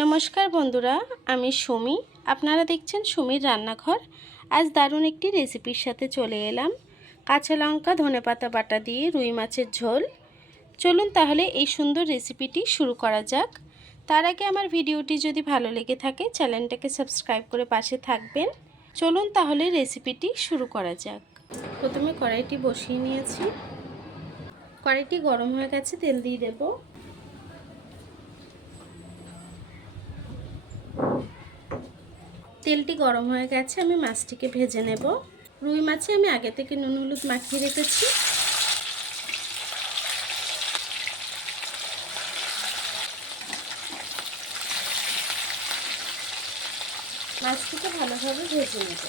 নমস্কার বন্ধুরা, আমি সুমি। আপনারা দেখছেন সুমির রান্নাঘর। আজ দারুণ একটি রেসিপির সাথে চলে এলাম। কাঁচা লঙ্কা ধনেপাতা বাটা দিয়ে রুই মাছের ঝোল। চলুন তাহলে এই সুন্দর রেসিপিটি শুরু করা যাক। তার আগে আমার ভিডিওটি যদি ভালো লেগে থাকে চ্যানেলটাকে সাবস্ক্রাইব করে পাশে থাকবেন। চলুন তাহলে রেসিপিটি শুরু করা যাক। প্রথমে কড়াইটি বসিয়ে নিয়েছি। কড়াইটি গরম হয়ে গেছে, তেল দিয়ে দেবো। তেলটি গরম হয়ে গেছে, আমি মাছটিকে ভেজে নেব। রুই মাছে আমি আগে থেকে নুন হলুদ মাখিয়ে রেখেছি। মাছটিকে ভালোভাবে ভেজে নেব।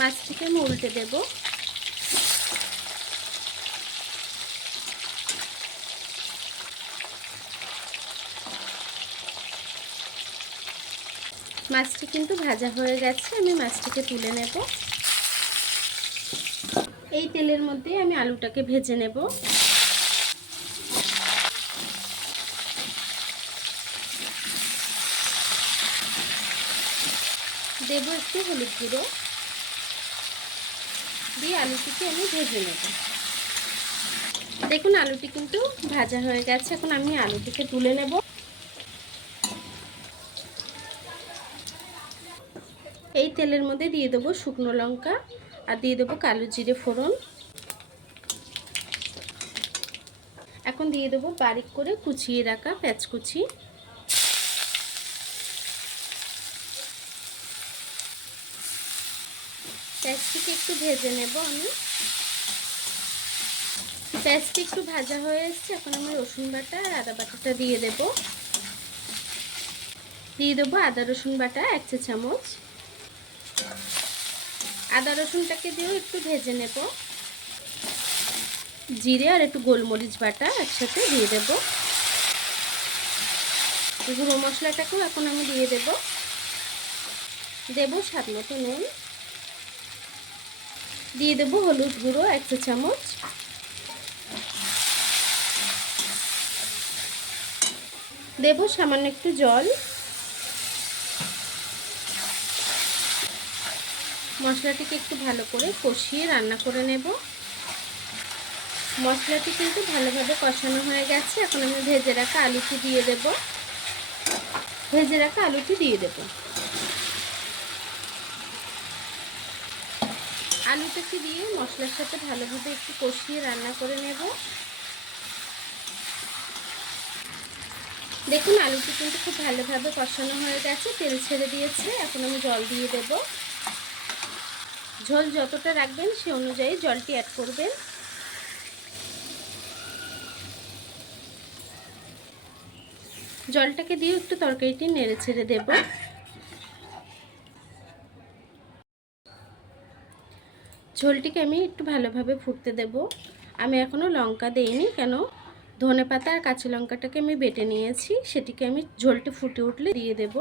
মাছটিকে আমি উল্টে দেব। মাছটি কিন্তু ভাজা হয়ে গেছে, আমি মাছটিকে তুলে নেব। এই তেলের মধ্যে আমি আলুটাকে ভেজে নেব। দেব একটু হলুদ গুঁড়ো দিয়ে আলুটিকে আমি ভেজে নেব। দেখুন আলুটি কিন্তু ভাজা হয়ে গেছে, এখন আমি আলুটিকে তুলে নেব। এই তেলের মধ্যে দিয়ে দেবো শুকনো লঙ্কা আর দিয়ে দেবো কালো জিরে ফোড়ন। এখন দিয়ে দেবো বারিক করে কুচিয়ে রাখা পেঁয়াজ কুচি। পেঁয়াজটিকে একটু ভেজে নেব আমি। পেঁয়াজটি একটু ভাজা হয়ে এসেছে, এখন আমি রসুন বাটা আর আদা বাটাটা দিয়ে দেব। দিয়ে দেবো আদা রসুন বাটা 1 চা চামচ। আদা রসুনটাকে দিয়েও একটু ভেজে নেব। জিরে আর একটু গোলমরিচ বাটা একসাথে দিয়ে দেব। গুঁড়ো মশলাটাকেও এখন আমি দিয়ে দেব। দেব স্বাদ মতো নুন। দিয়ে দেব হলুদ গুঁড়ো 1 চা চামচ। দেব সামান্য একটু জল। মশলাটিকে একটু ভালো করে কষিয়ে রান্না করে নেব। মশলাটি কিন্তু ভালোভাবে কষানো হয়ে গেছে, এখন আমি ভেজে রাখা আলুটি দিয়ে দেব। আলুটাকে দিয়ে মশলার সাথে ভালোভাবে একটু কষিয়ে রান্না করে নেব। দেখুন আলুটি কিন্তু খুব ভালোভাবে কষানো হয়ে গেছে, তেল ছেড়ে দিয়েছে। এখন আমি জল দিয়ে দেব। ঝোল যতটা রাখবেন সে অনুযায়ী জলটি অ্যাড করবেন। জলটাকে দিয়ে একটু তরকারিটি নেড়ে ছেড়ে দেব। ঝোলটিকে আমি একটু ভালোভাবে ফুটতে দেব। আমি এখনও লঙ্কা দেইনি, কেন ধনেপাতা আর কাঁচা লঙ্কাটাকে আমি বেটে নিয়েছি, সেটিকে আমি ঝোলটি ফুটে উঠলে দিয়ে দেব।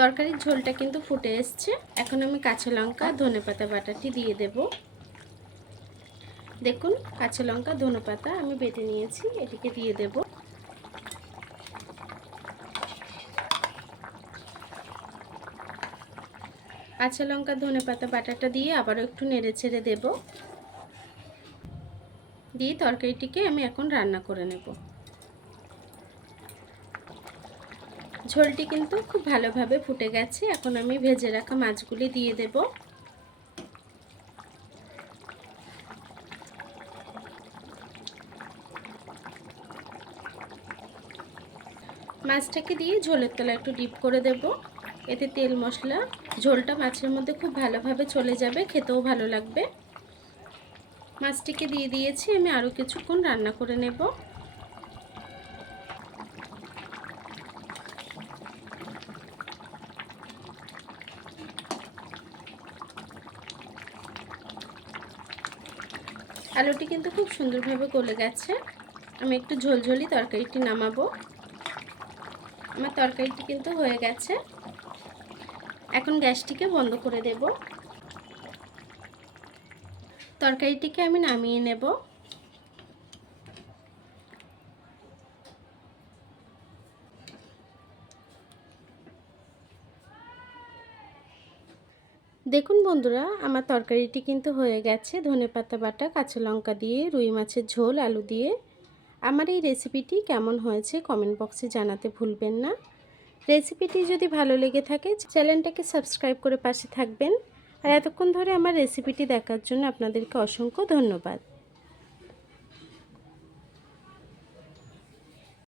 তরকারির ঝোলটা কিন্তু ফুটে এসছে, এখন আমি কাঁচা লঙ্কা ধনেপাতা বাটাটি দিয়ে দেব। দেখুন কাঁচা লঙ্কা ধনেপাতা আমি বেটে নিয়েছি, এটিকে দিয়ে দেব। কাঁচা লঙ্কা ধনেপাতা বাটাটা দিয়ে আবারও একটু নেড়ে ছেড়ে দেব। দিয়ে তরকারিটিকে আমি এখন রান্না করে নেব। ঝোলটি কিন্তু খুব ভালোভাবে ফুটে গেছে, এখন আমি ভেজে রাখা মাছগুলি দিয়ে দেব। মাছটাকে দিয়ে ঝোলের তলা একটু ডিপ করে দেব। এতে তেল মশলা ঝোলটা মাছের মধ্যে খুব ভালোভাবে চলে যাবে, খেতেও ভালো লাগবে। মাছটিকে দিয়ে দিয়েছি, আমি আরও কিছুক্ষণ রান্না করে নেব। আলুটি কিন্তু খুব সুন্দরভাবে গলে গেছে, আমি একটু ঝোলঝোলি তরকারিটি নামাবো। আমার তরকারিটি কিন্তু হয়ে গেছে, এখন গ্যাসটিকে বন্ধ করে দেব। তরকারিটিকে আমি নামিয়ে নেব। দেখুন বন্ধুরা, আমার তরকারিটি কিন্তু হয়ে গেছে। ধনেপাতা বাটা, কাঁচা লঙ্কা দিয়ে রুই মাছের ঝোল আলু দিয়ে। আমার এই রেসিপিটি কেমন হয়েছে কমেন্ট বক্সে জানাতে ভুলবেন না। রেসিপিটি যদি ভালো লেগে থাকে চ্যানেলটাকে সাবস্ক্রাইব করে পাশে থাকবেন। আর এতক্ষণ ধরে আমার রেসিপিটি দেখার জন্য আপনাদেরকে অসংখ্য ধন্যবাদ।